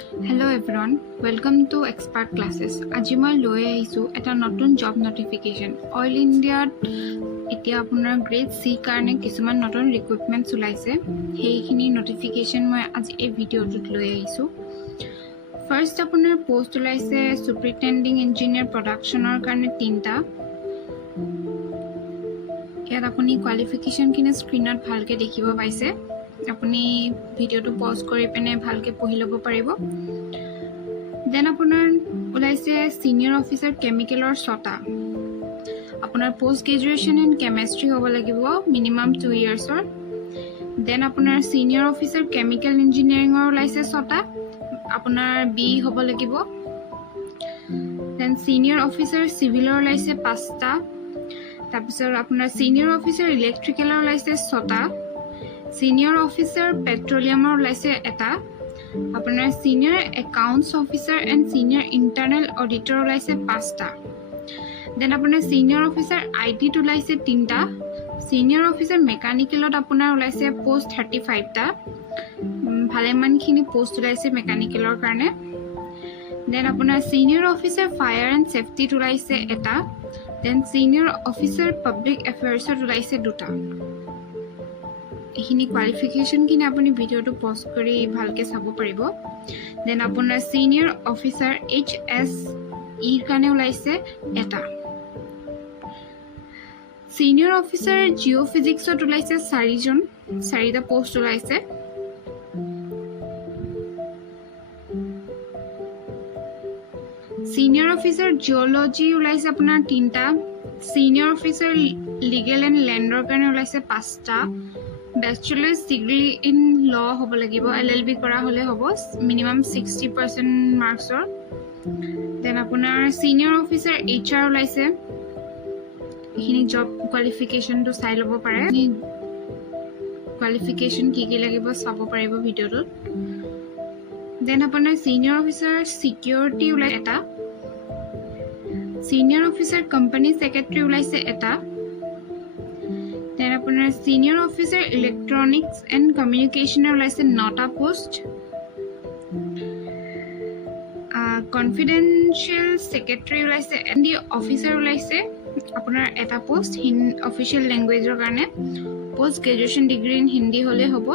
Hello everyone, welcome to Expert Classes. আজি মই লৈ আহিছো এটা নতুন জব নোটিফিকেশন। অইল ইণ্ডিয়াত এতিয়া আপোনাৰ গ্ৰেড সি কাৰণে কিছুমান নতুন ৰিক্ৰুটমেন্ট ওলাইছে। সেইখিনি নোটিফিকেশন মই আজি এই ভিডিঅ'টোত লৈ আহিছো। ফাৰ্স্ট আপোনাৰ পোষ্ট ওলাইছে সুপাৰিনটেণ্ডিং ইঞ্জিনিয়াৰ প্ৰডাকশনৰ কাৰণে 3টা। ইয়াত আপুনি কোৱালিফিকেশন কিনে স্ক্ৰিনত ভালকে দেখিব পাইছে। আপুনি ভিডিঅ'টো পজ কৰি পেনে ভালকে পঢ়ি ল'ব পাৰিব। দেন আপোনাৰ ওলাইছে সিনিয়ৰ অফিচাৰ কেমিকেলৰ 6টা। আপোনাৰ পোষ্ট গ্ৰেজুৱেশ্যন ইন কেমিষ্ট্ৰি হ'ব লাগিব মিনিমাম 2 ইয়াৰ্ছৰ। দেন আপোনাৰ সিনিয়ৰ অফিচাৰ কেমিকেল ইঞ্জিনিয়াৰিঙৰ ওলাইছে 6টা। আপোনাৰ বি হ'ব লাগিব। দেন সিনিয়ৰ অফিচাৰ চিভিলৰ ওলাইছে 5টা। তাৰপিছত আপোনাৰ সিনিয়ৰ অফিচাৰ ইলেক্ট্ৰিকেলৰ ওলাইছে 6টা। সিনিয়ৰ অফিচাৰ পেট্ৰলিয়ামৰ ওলাইছে 1টা। আপোনাৰ senior accounts officer and senior internal auditor ওলাইছে 5টা। দেন আপোনাৰ সিনিয়ৰ অফিচাৰ আইটিত ওলাইছে 3টা। সিনিয়ৰ অফিচাৰ মেকানিকেলত আপোনাৰ ওলাইছে পোষ্ট 35টা। ভালেমানখিনি পোষ্ট ওলাইছে মেকানিকেলৰ কাৰণে। দেন আপোনাৰ সিনিয়ৰ অফিচাৰ ফায়াৰ এণ্ড ছেফটিত ওলাইছে 1টা। দেন সিনিয়ৰ অফিচাৰ পাব্লিক এফেয়াৰ্ছত ওলাইছে 2টা। এইখিনি কোৱালিফিকেশন কিনে আপুনি ভিডিঅ'টো পজ কৰি ভালকে চাব পাৰিব। দেন আপোনাৰ সিনিয়ৰ অফিচাৰ HSE কাৰণে ওলাইছে 1টা। সিনিয়ৰ অফিচাৰ জিঅ'ফিজিক্সত ওলাইছে 4টা পোষ্ট ওলাইছে। সিনিয়ৰ অফিচাৰ জিঅ'লজি ওলাইছে আপোনাৰ 3টা। সিনিয়ৰ অফিচাৰ লিগেল এণ্ড লেণ্ডৰ কাৰণে ওলাইছে 5টা। বেচেলাৰ্ছ ডিগ্ৰী ইন ল হ'ব লাগিব, LLB কৰা হ'লে হ'ব, মিনিমাম 60% মাৰ্কছৰ। দেন আপোনাৰ সিনিয়ৰ অফিচাৰ HR ওলাইছে। এইখিনি জব কোৱালিফিকেশ্যনটো চাই ল'ব পাৰে। কোৱালিফিকেশ্যন কি লাগিব চাব পাৰিব ভিডিঅ'টোত। দেন আপোনাৰ সিনিয়ৰ অফিচাৰ চিকিউৰিটি ওলাই 1টা। সিনিয়ৰ অফিচাৰ কোম্পানী ছেক্ৰেটাৰী ওলাইছে 1টা। দেন আপোনাৰ সিনিয়ৰ অফিচাৰ ইলেক্ট্ৰনিক্স এণ্ড কমিউনিকেশ্যনৰ ওলাইছে 9টা পোষ্ট। কনফিডেন্সিয়েল ছেক্ৰেটাৰী ওলাইছে এণ্ড অফিচাৰ ওলাইছে আপোনাৰ 1টা পোষ্ট অফিচিয়েল লেংগুৱেজৰ কাৰণে। Post graduation degree in Hindi হ'লে হ'ব।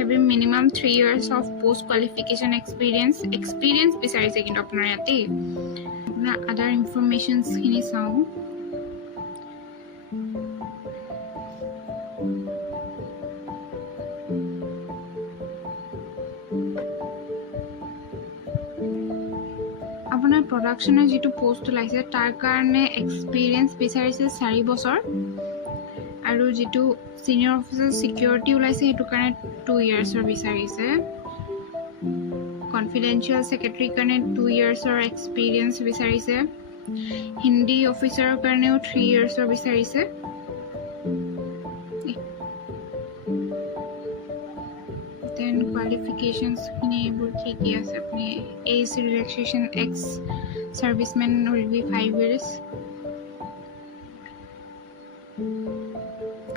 Every minimum 3 years of post qualification experience বিচাৰিছে কিন্তু আপোনাৰ ইয়াতেই। আপোনাৰ আদাৰ ইনফৰমেশ্যনছখিনি চাওঁ। আপোনাৰ প্ৰডাকশ্যনৰ যিটো পোষ্ট ওলাইছে তাৰ কাৰণে এক্সপিৰিয়েঞ্চ বিচাৰিছে 4 বছৰ। আৰু যিটো সিনিয়ৰ অফিচাৰ চিকিউৰিটি ওলাইছে সেইটো কাৰণে 2 yearsৰ বিচাৰিছে। কনফিডেন্সিয়েল ছেক্ৰেটাৰীৰ কাৰণে 2 yearsৰ এক্সপিৰিয়েঞ্চ বিচাৰিছে। হিন্দী অফিচাৰৰ কাৰণেও 3 yearsৰ বিচাৰিছে। দেন কোৱালিফিকেশ্যনছখিনি এইবোৰ কি আছে আপুনি as relaxation ex servicemen will be 5 years।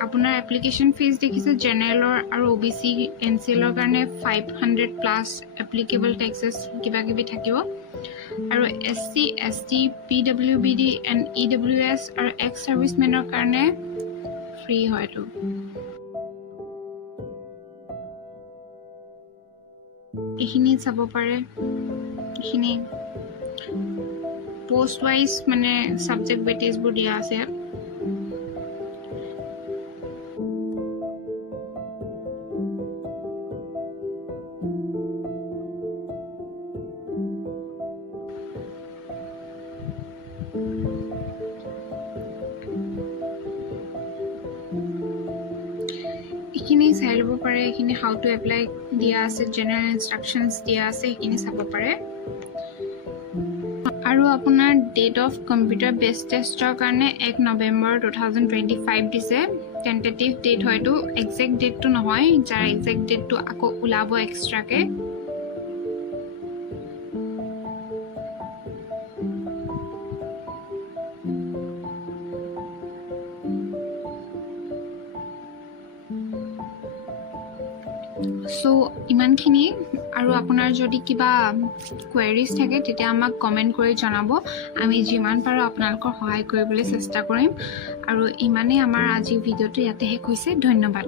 আপোনাৰ এপ্লিকেশ্যন ফিজ দেখিছে জেনেৰেলৰ আৰু OBC NCLৰ কাৰণে 500+ এপ্লিকেবল টেক্সেছ কিবাকিবি থাকিব। আৰু SC ST PWBD and EWS আৰু এক্স ছাৰ্ভিচমেনৰ কাৰণে ফ্ৰী হয়তো। এইখিনি চাব পাৰে। এইখিনি পোষ্ট ৱাইজ মানে ছাবজেক্ট ৱেটেজবোৰ দিয়া আছে। এইখিনি চাই ল'ব পাৰে। এইখিনি হাউ টু এপ্লাই দিয়া আছে, জেনেৰেল ইনষ্ট্ৰাকশ্যনছ দিয়া আছে, সেইখিনি চাব পাৰে। আৰু আপোনাৰ ডেট অফ কম্পিউটাৰ বেছ টেষ্টৰ কাৰণে 1 November 2025 দিছে। টেণ্টেটিভ ডেট হয়তো, একজেক্ট ডেটটো নহয়, যাৰ একজেক্ট ডেটটো আকৌ ওলাব এক্সট্ৰাকৈ। চ' ইমান ইমানখিনি আৰু আপোনাৰ যদি কিবা কোৱেৰিজ থাকে তেতিয়া আমাক কমেণ্ট কৰি জনাব আমি যিমান পাৰোঁ আপোনালোকৰ সহায় কৰিবলৈ চেষ্টা কৰিম আৰু ইমানেই আমাৰ আজি ভিডিঅ'টো ইয়াতে শেষ হৈছে ধন্যবাদ